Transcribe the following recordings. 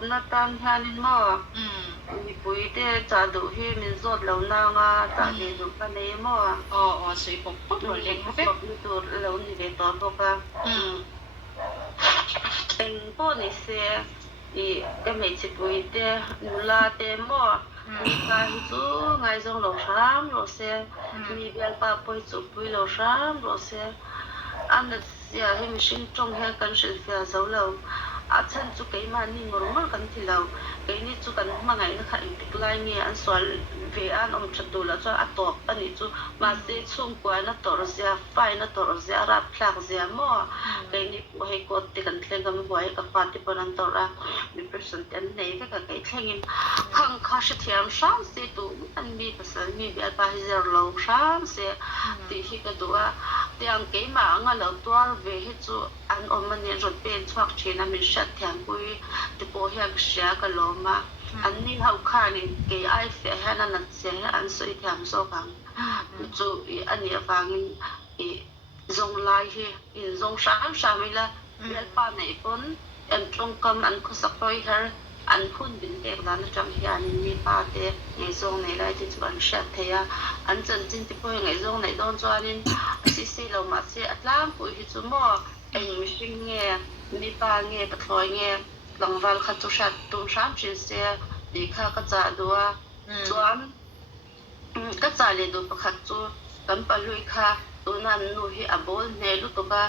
top na tan hanin mo mi pui te cha du hi min zot lo na nga ta ge du ka nei mo sui pop pop lo leng ha pe pop mi tu lo ni le to bo ka eng po ni se i ke me chi pui te nu la te mo mi ka hi chu ngai zong lo sham lo se mi bel pa poi chu pui lo sham lo se an da sia hi mi shin trong he kan shil fia zo lo a chan chu ke ma ni normal kan thi lo ke ni chu kan ma ngai na kha in tik lai nge an swal ve an om chatu la cha a top ani chu ma se chung kwa na tor zia fai na tor zia ra plak zia mo ke ni ko he ko ti kan thleng gam boy ka pa ti pon an tor a mi person ten nei ka kai thlengin khang kha shi thiam sham se tu an mi pasal mi bia pa hi zer lo sham se ti hi ka duwa tiang ke ma nga lo twal ve hi chu an om mani rot pen chhuak thina min shat thiam pui ti po hiak sia ka loma an ni hau kha ni ke ai fe hana na che an soi thiam so kang chu i ani awangin i zong lai hi in zong sham shamila bel pa nei pon em trong kam an khosak roi har an phun bin tek dan atang hian mi pa te ngai zong nei lai ti chu an shat theya an chan chin ti poi ngai zong nei don chuanin si lo ma se atlang pui hi chu mo eng mi hring nge mi pa nge pathloi nge langwal kha chu shat tum sham chin se di kha ka cha duwa chuan ka cha le du pakhat chu kan pa lui kha tunan nu hi abol ne lu to ka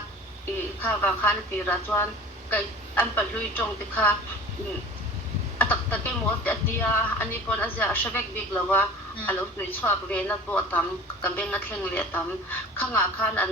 ti kha wa khan ti ra chuan kai an pa lui tong ti kha atak ta ke mo te dia ani pon azia shavek big lawa alo tui chhuak ve na to tam ka benga thleng le tam khanga khan an